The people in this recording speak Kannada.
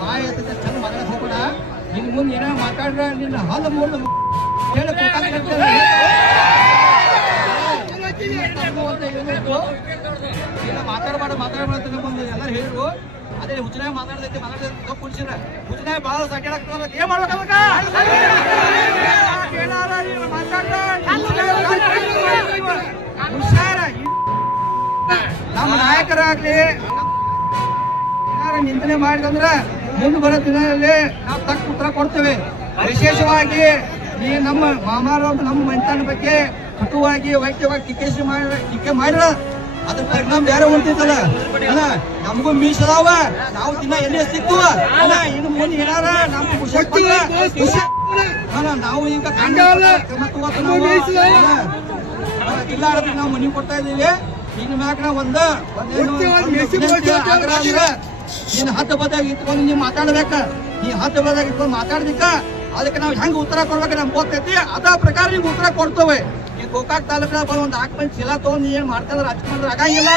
ಬಾಯಿ ಎತ್ತ ಚಂದ ಮಾತಾಡ ಹೋಗ್ಬೇಡ. ನಿನ್ ಮುಂದೆ ಏನಾರ ಮಾತಾಡ್ರ ನಿನ್ನ ಹಾಲು ಮೂರ್ದು ಮಾತಾಡಬೇಡ ಬಂದು ಎಲ್ಲರೂ ಹೇಳಿದ್ರು. ಅದೇ ಹುಚ್ಚನಾಗ ಮಾತಾಡ್ದೈತಿ ಕುಡಿಸಿರ ಹುಚ್ಚನಾಗ ಭಾಳ ಸಾಕಾಗ್ತದ. ಏನ್ ಮಾಡ್ಬೇಕ ನಮ್ಮ ನಾಯಕರಾಗ್ಲಿ ನಿಂದನೆ ಮಾಡಿದಂದ್ರ ಮುಂದೆ ಬರೋ ದಿನದಲ್ಲಿ ನಾವು ತಕ್ಕ ಉತ್ತರ ಕೊಡ್ತೇವೆ. ವಿಶೇಷವಾಗಿ ಈ ನಮ್ಮ ಮಾಮಾರ ನಮ್ಮ ಮನೆತನ ಬಗ್ಗೆ ಕಟುವಾಗಿ ವೈದ್ಯವಾಗಿ ಟೀಕೆ ಮಾಡಿರ ಅದ್ರ ಪರಿಣಾಮ ಬೇರೆ ಹೊಂಟಿತ್ತಲ್ಲ ಅಲ್ಲ. ನಮಗೂ ಮೀಸದಾವ, ನಾವು ದಿನ ಎಣ್ಣೆ ಸಿಗ್ತವ ಅಲ್ಲ. ಇನ್ನು ಮುಂದೆ ಏನಾರ ನಮ್ಗೆ ಖುಷಿ ಅಲ್ಲ. ನಾವು ಈಗ ಇಲ್ಲ ನಾವು ಮನಿ ಕೊಡ್ತಾ ಇದೀವಿ. ಇನ್ ಮ್ಯಾಗ ನಾವು ನೀನ್ ಹತ್ತು ಬದಾಗ ಇಟ್ಕೊಂಡು ನೀವ್ ಮಾತಾಡ್ಬೇಕ. ನೀ ಹತ್ತು ಬದಾಗ ಇಟ್ಕೊಂಡು ಮಾತಾಡ್ಬೇಕ. ಅದಕ್ಕೆ ನಾವ್ ಹೆಂಗ್ ಉತ್ತರ ಕೊಡ್ಬೇಕು ನಮ್ಗೆ ಗೊತ್ತೈತಿ. ಅದ ಪ್ರಕಾರ ನಿಮ್ಗೆ ಉತ್ತರ ಕೊಡ್ತೇವೆ. ಈ ಗೋಕಾಕ್ ತಾಲೂಕಿನ ಒಂದು 4 ಮಂದಿ ಚೀಲ ತಗೊಂಡು ಏನ್ ಮಾಡ್ತಾರ ರಾಜಕಾರಣ ಆಗಂಗಿಲ್ಲ.